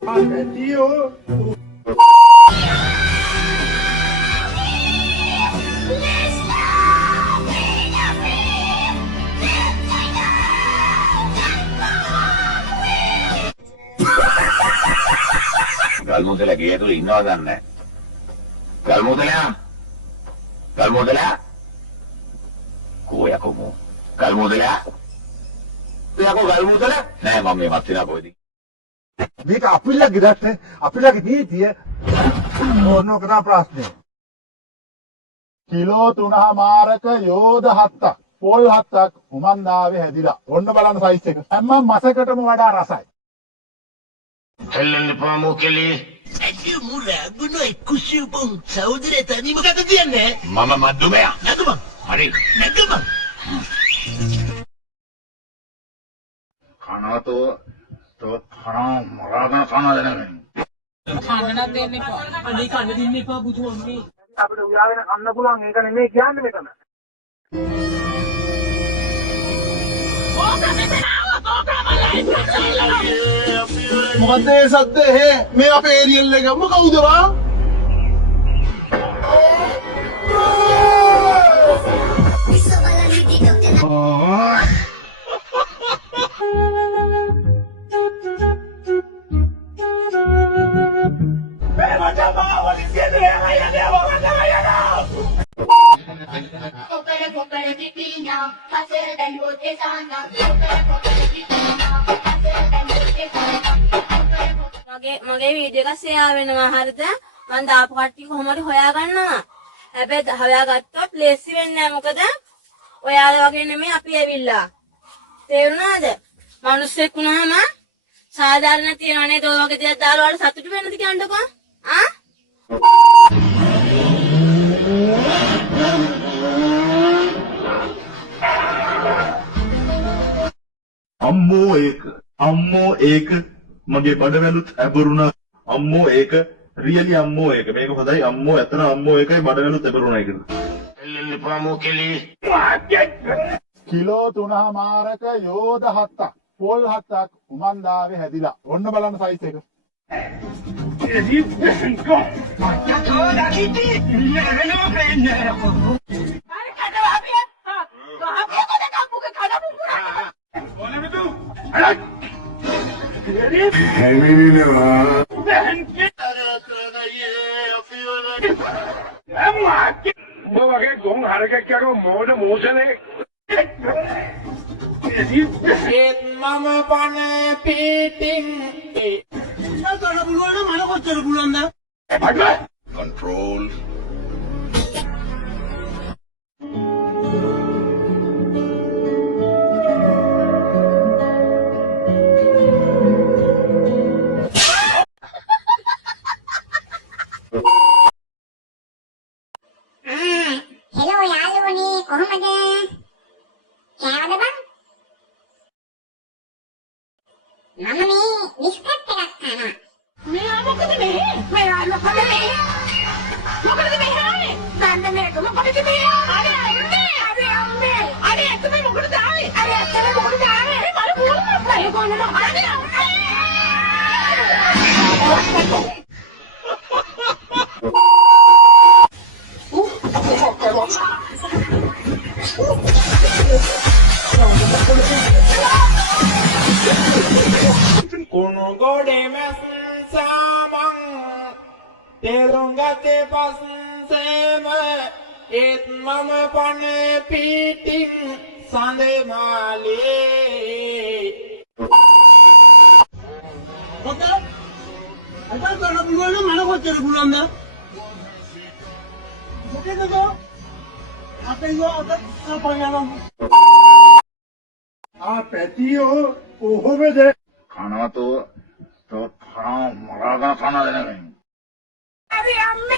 Tío. ගල්මුදල ගේ ඇතුළේ ඉන්නවද දන්නේ නැහැ. ගල්මුදලා කෝයකෝ ගල්මුදලා එයාකෝ ගල්මුදල නෑ මම මේ මත් වෙනා කොහෙද මේක අපිලගේ දැක්ක අපිලගේ නීතිය ඕනෝක තමයි ප්‍රශ්නේ. කිලෝ 3මාරක යෝධ 7ක් පොල් 7ක් උමන්දාවේ හැදිලා. ඔන්න බලන්න සයිස් එක. හැම මාසයකටම වඩා රසයි. හෙල්ලෙන්න පාමෝ කෙලී ඇයි මුරා ගුණයි කුසියුපොන් සහෝදරය තනි මොකද කියන්නේ මම මද්දුමයා නදුම හරි නදුම කනතෝ තෝ කන මරාගෙන කන දෙනගෙන කන්නක් දෙන්න එපා. අනේ කන්න දෙන්න එපා බුදුහාමී. අපිට උයාගෙන කන්න පුළුවන් ඒක නෙමෙයි කියන්නේ මෙතන. මොකද ඒ සද්දේ මේ අපේ ඒරියල් එක කවුද වා? මගේ වීඩියෝ එක ෂෙයා වෙනවා හරිද මම දාපු කට්ටිය කොහොම හරි හොයා ගන්නවා හැබැයි හොයාගත්තොත් ලේසි වෙන්නේ නැහැ මොකද ඔයාලා වගේ නෙමෙයි අපි ඇවිල්ලා තේරුණාද මිනිස්සෙක් වුණාම සාධාරණ තියනවා නේද ඔය වගේ දේවල් දාලා වල සතුටු වෙන්නද කියන්නකෝ අම්මෝ ඒක මගේ බඩවැලුත් ඇබරුණා අම්මෝ ඒක රියලි අම්මෝ ඒක මේක හොඳයි අම්මෝ ඇතන අම්මෝ ඒකයි බඩවැලුත් ඇබරුණා ඒකද හෙල්ලෙන්න පාමෝ කෙලී කිලෝ 3මාරක යෝධ 7ක් පොල් 7ක් උමන්දාවේ හැදිලා. ඔන්න බලන්න සයිස් එක. මම පන පිටින් නතර පුළුවන් මම කොච්චර පුළුවන්ද? control හෙලෝ යාළුවනේ කොහමද? කෑවද බං? මම මේ බිස්කට් එකක් කනවා. මෙයා මොකද මේ? මෙයා මොකද මේ? මොකද මේ හානේ? බන්ද මේක මොකද මේ? අනේ අම්මේ! අනේ අම්මේ! අනේ ඇත්තම මොකද ආවේ? අනේ ඇත්තම මොකද ආවේ? මම පුළුවන් මම කොහොමද? අනේ අම්මේ! Kuno gode mes samang telongate pasenseme et mama pane piting sande male Kota Ada kana buluan mana kocer buluan da Mungkin itu apa itu apa yang පැටියෝ කොහොමද? කනතෝ තෝ කන මරාගෙන කන දෙනගෙන Ari amme